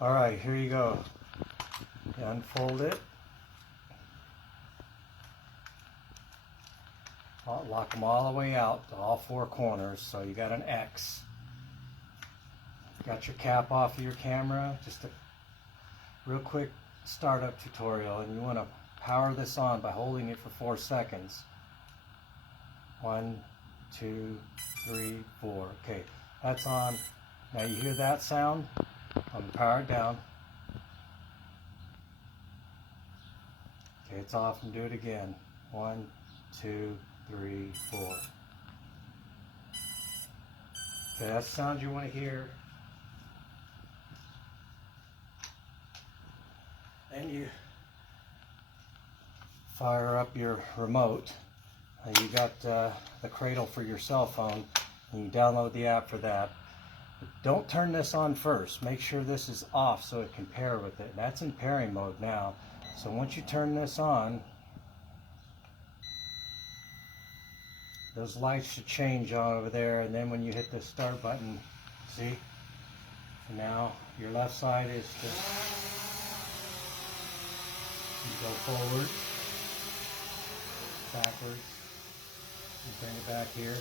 Alright, here you go. You unfold it. Lock them all the way out to all four corners, so you got an X. Got your cap off of your camera. Just a real quick startup tutorial, and you want to power this on by holding it for 4 seconds. 1, 2, 3, 4. Okay, that's on. Now you hear that sound? I'm going to power it down. Okay, it's off, and do it again. 1, 2, 3, 4. Okay, that's the sound you want to hear. Then you fire up your remote. You got the cradle for your cell phone, and you download the app for that. But don't turn this on first. Make sure this is off so it can pair with it. That's in pairing mode now. So once you turn this on, those lights should change on over there, and then when you hit the start button, see? Now your left side is to go forward, backwards, and bring it back here.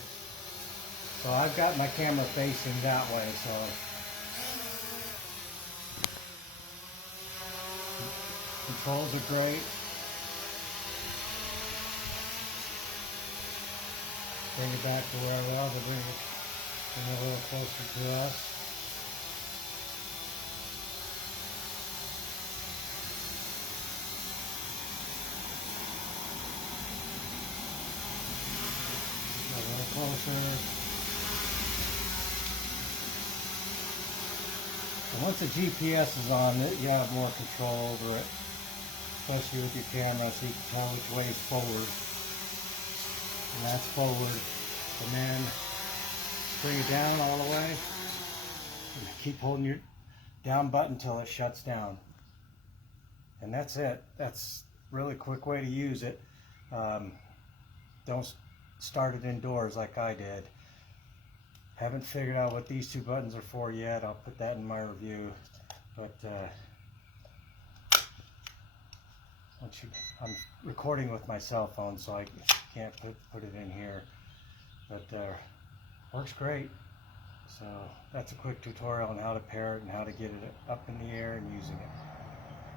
So I've got my camera facing that way, so controls are great. Bring it back to where I was, I'll bring it a little closer to us. A little closer. And once the GPS is on, you have more control over it, especially with your camera, so you can tell which way is forward. And that's forward. And then bring it down all the way. And keep holding your down button until it shuts down. And that's it. That's a really quick way to use it. Don't start it indoors like I did. Haven't figured out what these two buttons are for yet. I'll put that in my review. But I'm recording with my cell phone, so I can't put it in here. But works great. So that's a quick tutorial on how to pair it and how to get it up in the air and using it.